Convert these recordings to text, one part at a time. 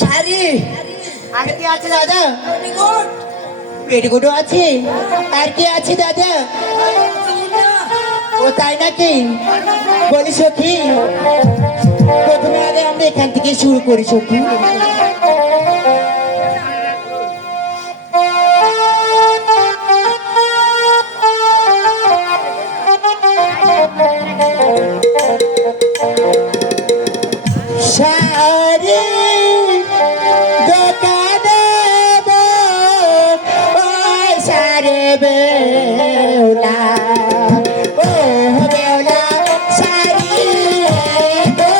শাড়ি আর কি আছে দাদা? পেটিকোটও আছে। আর কি আছে দাদা? ও তাই নাকি? বলি সখী, প্রথমে আগে আমরা এখান থেকে শুরু করি সখী। শাড়ি দোকানে শাড়ি বেউলা ও বেউলা শাড়ি গো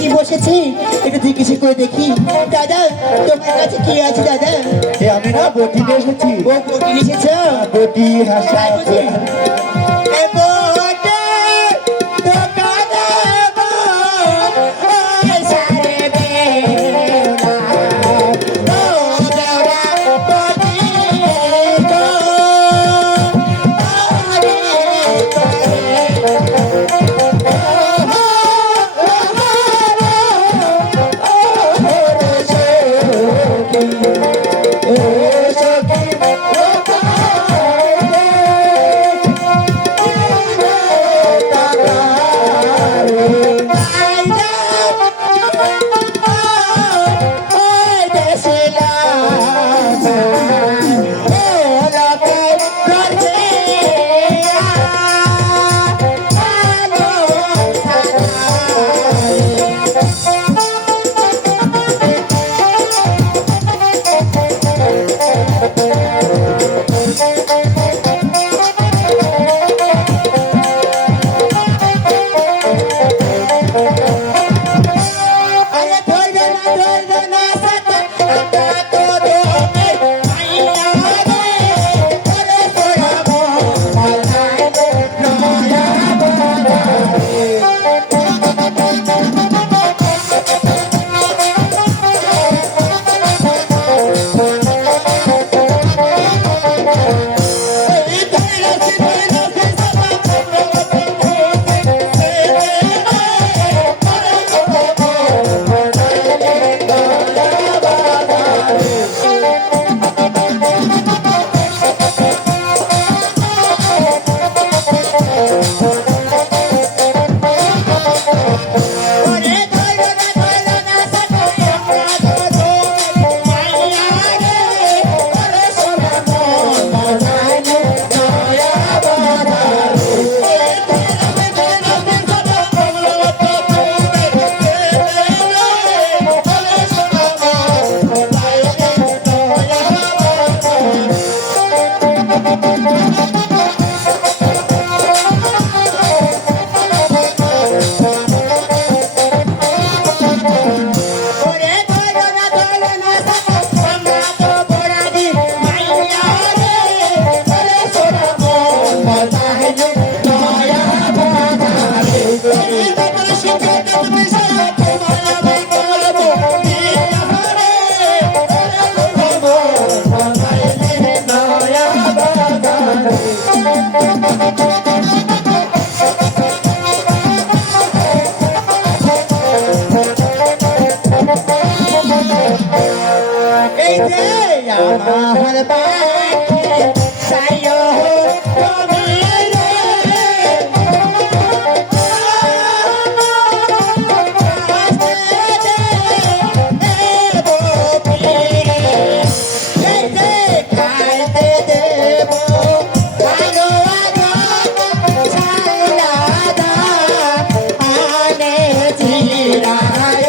কি বসেছি একটু জিজ্ঞেস করে দেখি। দাদা তোমার কাছে কি আছে দাদা? আমি না বটি নিয়ে এসেছি। ও বটি নিয়ে এসেছ? বটি হাসা পাখি চাইও তুমি রে খাইতে দেব ভালো সাইলাদা আনে জিরায়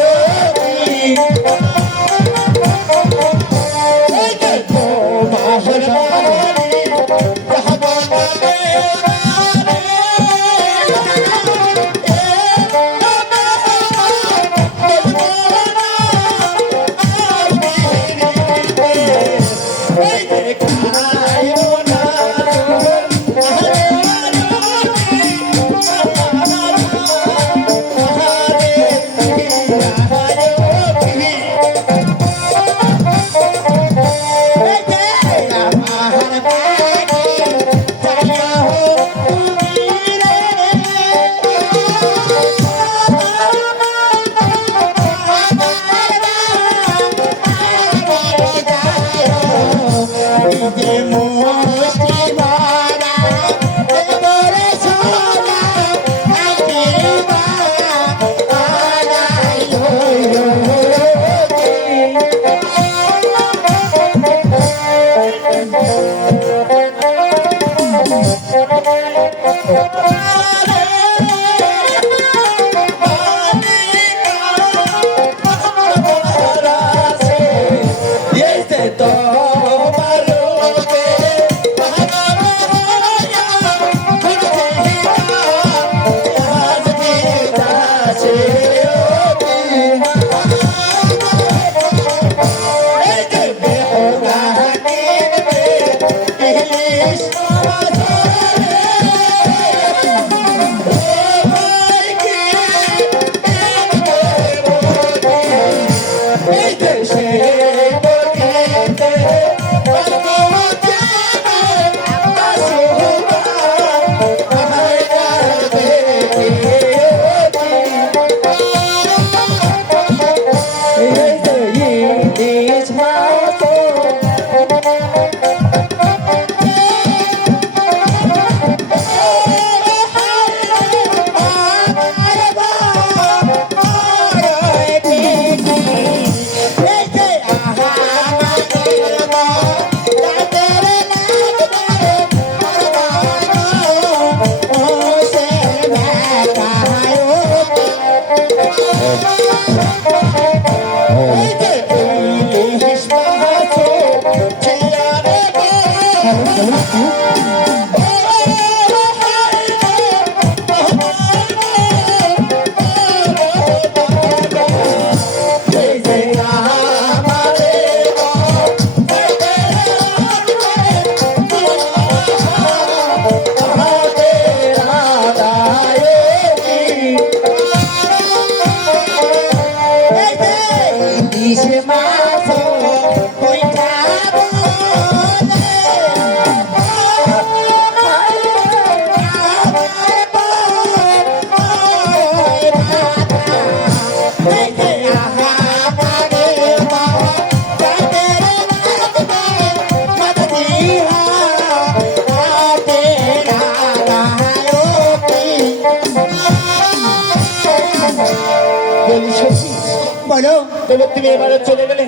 বলো তবে তুমি এবারে চলে গেলে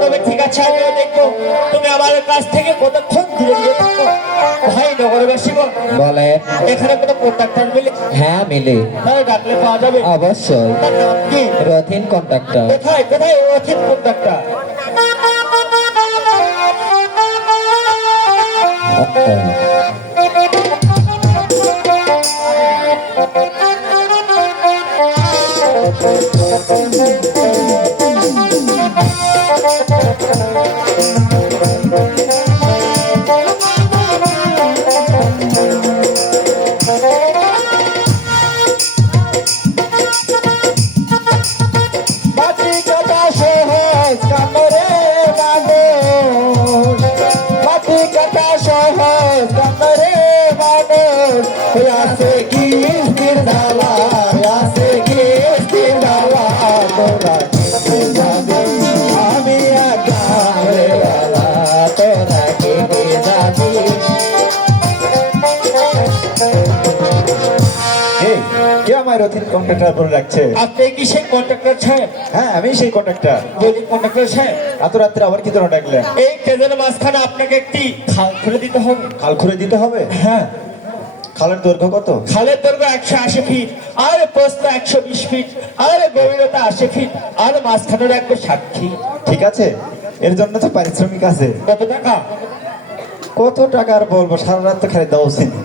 তবে ঠিক আছে আমিও দেখবো তুমি আমার কাছ থেকে কতক্ষণ দূরে গিয়ে থাকো। ভাই নগরবাসী বলে এখানে কোনো কন্ট্রাক্টর মিলে হ্যাঁ মিলে তাহলে ডাকলে পাওয়া যাবে? অবশ্যই তার নাম কি? রথিন কন্ট্রাক্টর কোথায় কোথায় ও আছে কন্ট্রাক্টর? আমি কন্ট্রাক্টর বলে রাখছে। আপনি কি সেই কন্ট্রাক্টর সাহেব? হ্যাঁ, আমি সেই কন্ট্রাক্টর। বলি কন্ট্রাক্টর সাহেব, এত রাত্রে আবার কি তোরা ডাকলেন? এই ট্রেনের মাঝখানে আপনাকে একটি খাল খুলে দিতে হবে। খাল খুঁড়ে দিতে হবে? হ্যাঁ, খালের দৈর্ঘ্য কত? খালের দৈর্ঘ্য 180 ফিট, আর প্রস্থ 120 ফিট, আর গভীরতা 80 ফিট, আর মাঝখানে রাখবে সাক্ষী। ঠিক আছে, এর জন্য তো পারিশ্রমিক আছে। কত টাকা? কত টাকা আর বলবো, সারা রাত তো খালি দাও চিনি,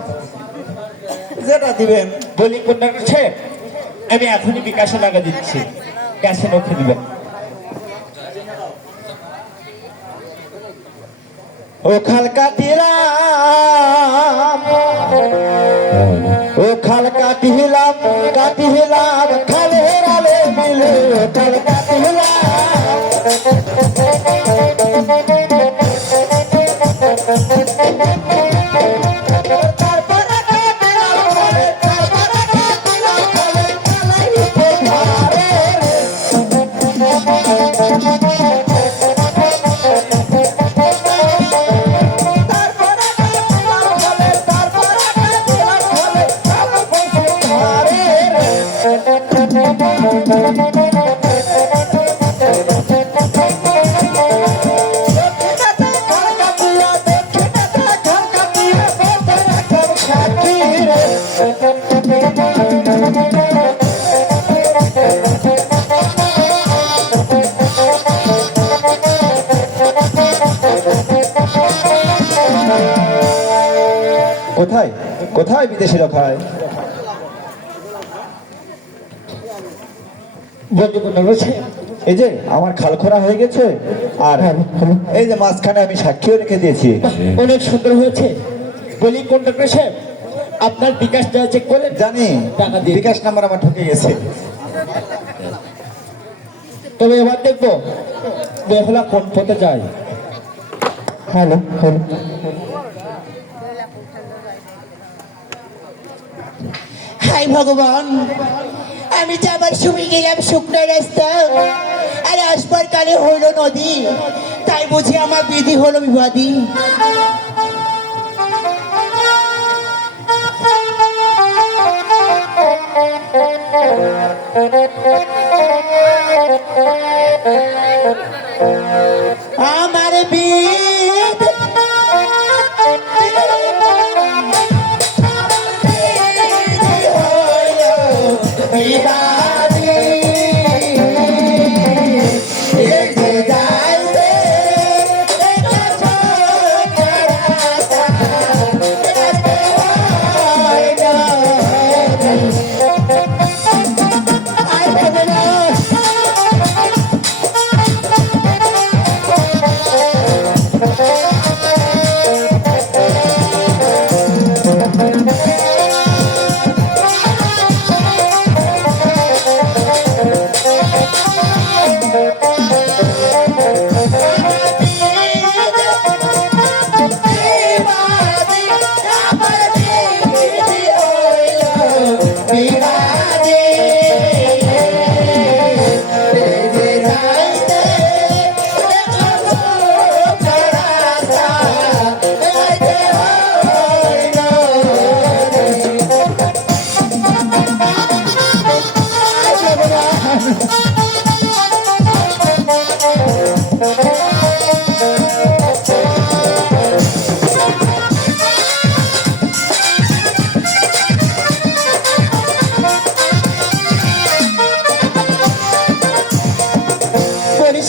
যেটা দিবেন। বলি কন্ট্রাক্টর সাহেব, আমি এখনই বিকাশে লাগা দিচ্ছি, ক্যাশে রেখে দিবেন। ও খাল কাটিলাম, ও খাল কাটিলাম, কাটিলাম খালের আলে মিলে, ও খাল কোথায় কোথায় বিদেশিরা খায়? বলি কন্ট্রাক্টর সাহেব, এই যে আমার খাল খোঁড়া হয়ে গেছে, আর এই যে মাঝখানে আমি সাক্ষীও রেখে দিয়েছি। অনেক সুন্দর হয়েছে। বলি কন্ট্রাক্টর সাহেব, আপনার বিকাশটা চেক করলেন? জানি, টাকা দিয়ে বিকাশ নাম্বার আমার ঢুকে গেছে। তবে এবার দেখবো বেহুলা কোন পথে যায়। হ্যালো হ্যালো, হাই ভগবান, আমি তো আবার শুনে গেলাম শুকনো রাস্তা, আর আসবার কালে হইল নদী, তাই বুঝি আমার বিধি হলো বিবাদী। আমার বিধ বিবাদী, এই যে যাইতে রাস্তা, হয় না। আয় ভগবান,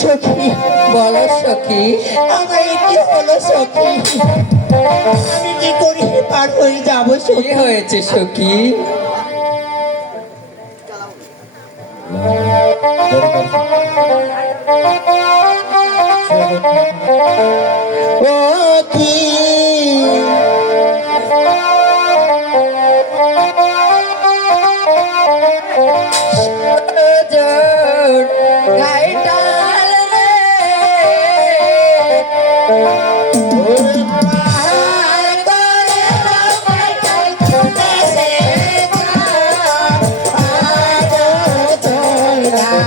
সখী, বলো সখী, আমার কি হলো সখী? আমি কি করে পার হয়ে যাবো কি সখী? হয়েছে সখী? ও কি সজোর ঘাইটাল রে, পাহাড় করে আমায় কাছে আরো তোলায়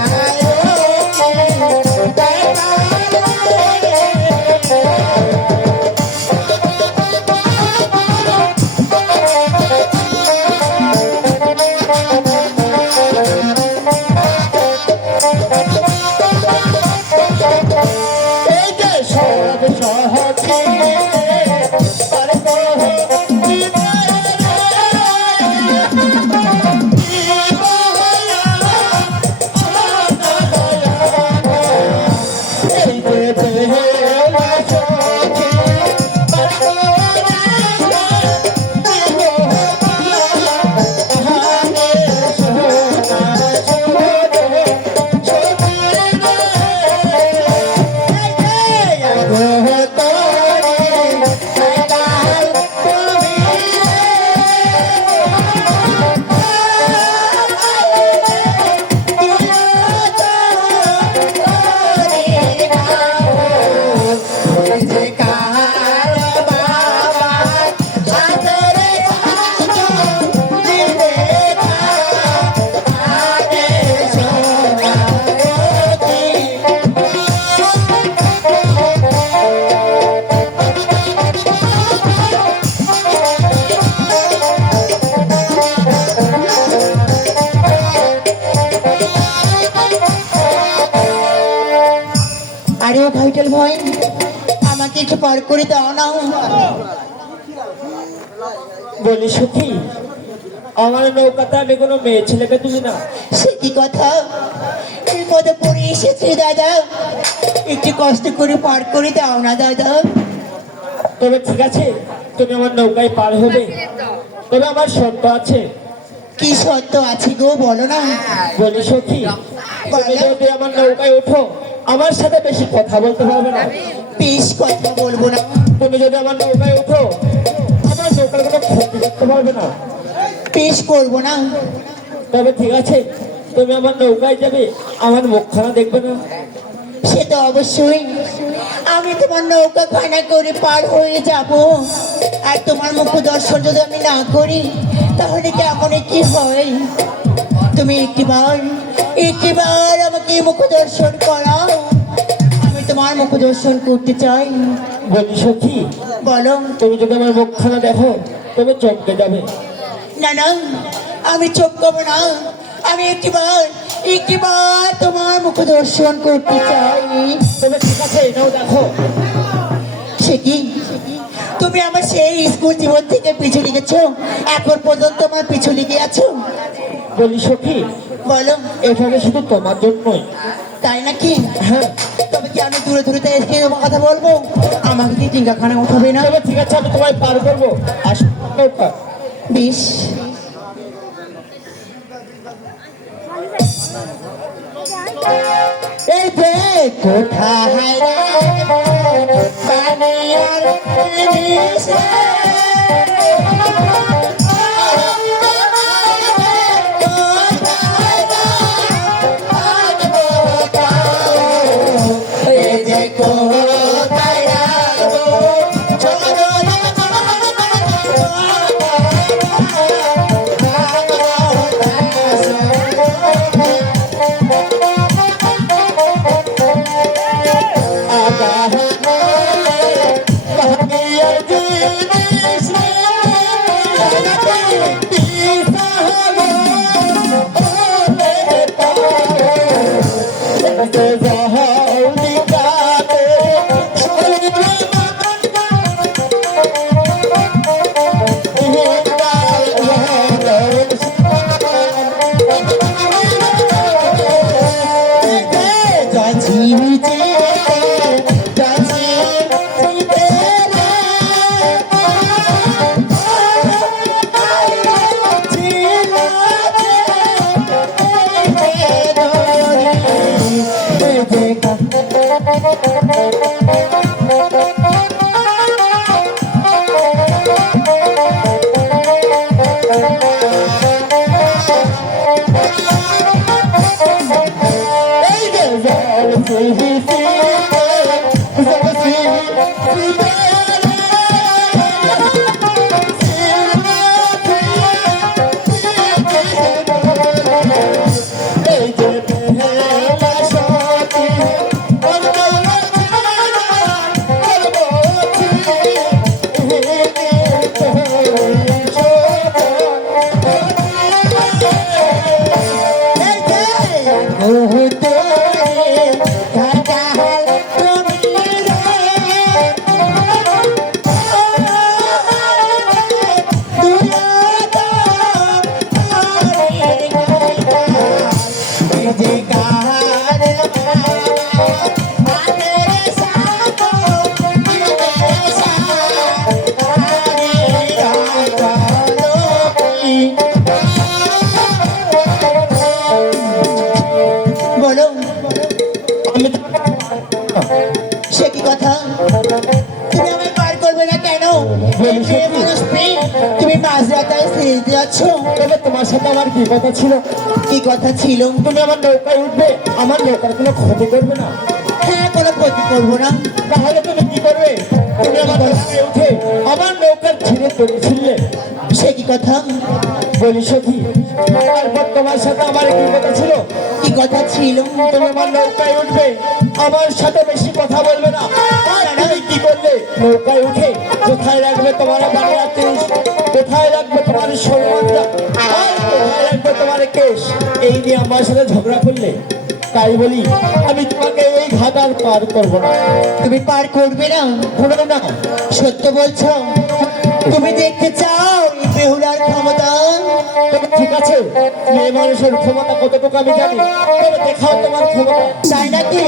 আরে ও ভাইটাল ভাই, আমাকে একটু পার করে দাও না। বলি সখী, আমার নৌকাতে আমি কোনো মেয়ে ছেলেকে তুলি না। সে কি কথা, বিপদে পড়ে এসেছি দাদা, একটু কষ্ট করে পার করে দাও না দাদা। তবে ঠিক আছে, তুমি আমার নৌকায় পার হবে, তবে আমার শর্ত আছে। কি সত্য আছে গো, বলো না। বলি সখী, তুমি যদি আমার নৌকায় ওঠো, আমার সাথে বেশি কথা বলতে পারবে না। বেশ কথা বলবো না। তুমি যদি আমার নৌকায় ওঠো, আমার নৌকার কোনো ক্ষতি করতে পারবে না। বেশ করবো না। তবে ঠিক আছে, তুমি আমার নৌকায় যাবে, আমার মুখখানা দেখবে না। সে তো অবশ্যই, আমি তোমার নৌকা খানা করে পার হয়ে যাব, আর তোমার মুখ দর্শন যদি আমি না করি তাহলে কেমন কি হয়। তুমি একটিবার আমাকে মুখ দর্শন করাও, আমি তোমার মুখ দর্শন করতে চাই। বলি সখী, বলো। তুমি যদি আমার মুখখানা দেখো, তবে চমকে যাবে। না না, আমি চমকাবো না, আমি একটিবার তোমার মুখ দর্শন করতে চাই। তবে ঠিক আছে, এটাও দেখো। সে কি, তুমি আমার সেই স্কুল জীবন থেকে পিছু লিখেছো, এখন পর্যন্ত আমার পিছু লিখে আছো। বলি সখী, বলো। এখানে শুধু তোমার জন্যই। তাই নাকি? হ্যাঁ। তবে কি আমি দূরে দূরে তাই এসে কথা বলবো, আমাকে কি টিঙ্গাখানা উঠাবে না? তবে ঠিক আছে, আমি তোমায় পার করবো। আসো নৌকা। বেশ। এই যে কোথায় রে বানিয়ার জিনিস রে, এই যে কোথায় রাখবো চরণে বলো। সে কি কথা, তুমি আমায় পার করবে না কেন? এই মেয়ে মানুষ মেয়ে, তুমি মাঝরাতায় ছেড়ে যাচ্ছ। তবে তোমার সাথে আমার কি কথা ছিল? কি কথা ছিল? তুমি আমার নৌকায় উঠবে, আমার নৌকার কোনো ক্ষতি করবে না। হ্যাঁ, কোনো ক্ষতি করবো না। তাহলে তুমি কি করবে? তুমি আমার নৌকায় উঠে আমার নৌকার ছিঁড়ে তৈরি ছিললে। সে কি কথা? বলি সখী, তারপর তোমার সাথে আমার কি কথা ছিল? কি কথা ছিল? তুমি আমার নৌকায় উঠবে, আমার সাথে বেশি কথা বলবে না। আর তুমি কি করলে? নৌকায় উঠে কোথায় রাখবে তোমার বাংলা কেশ, কোথায় রাখবে তোমার সম্মানটা, আর কোথায় রাখবে তোমার কেশ, এই নিয়ে আমার সাথে ঝগড়া করলে। তাই বলি, আমি তোমাকে এই ঘাট আর পার করবো না। তুমি পার করবে না? করবো না। সত্য বলছো? তুমি দেখতে চাও এই বেহুলার ক্ষমতা? তবে ঠিক আছে, মেয়ে মানুষের ক্ষমতা কতটুকু আমি জানি, তবে দেখাও তোমার ক্ষমতা। তাই নাকি?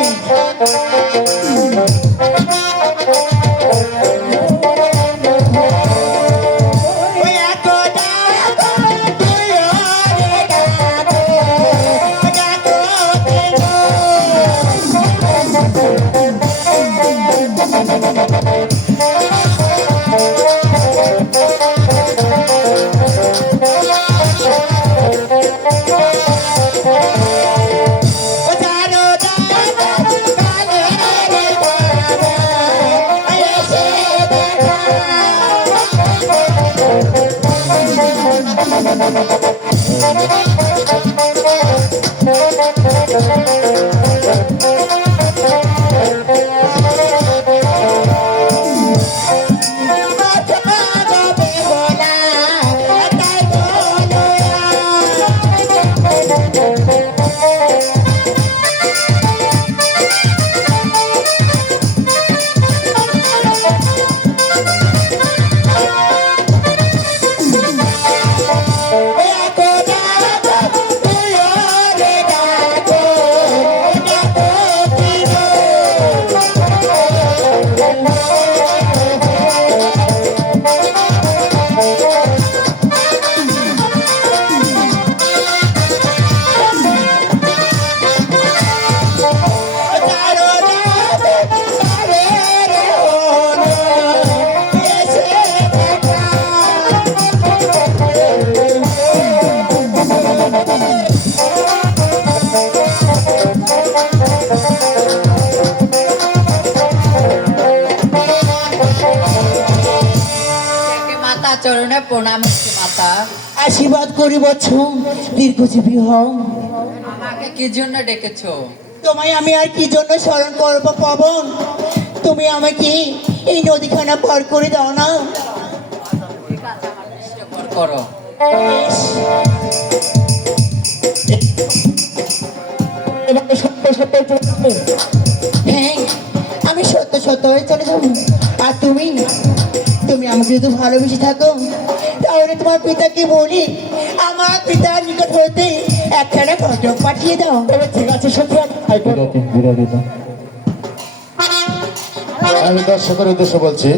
মাতা চরণে প্রণাম মাতা। আশীর্বাদ করি বৎস, দীর্ঘজীবী হও। আমাকে কি জন্য ডেকেছো? তোমায় আমি আর কি জন্য স্মরণ করবো পবন? তুমি আমাকে এই নদীখানা পার করে দাও না। করো। বেশ। এবার সত্য সত্য চলবে। হ্যাঁ, আমি সত্য সত্য হয়ে চলে যাবো। আর তুমি তুমি আমাকে যদি ভালোবেসে থাকো, তাহলে তোমার পিতাকে বলি আমার পিতার নিকট হইতে একখানা পত্র পাঠিয়ে দাও। তবে ঠিক আছে সত্যি আমি বিরতি। আমি দর্শকের উদ্দেশ্যে বলছি,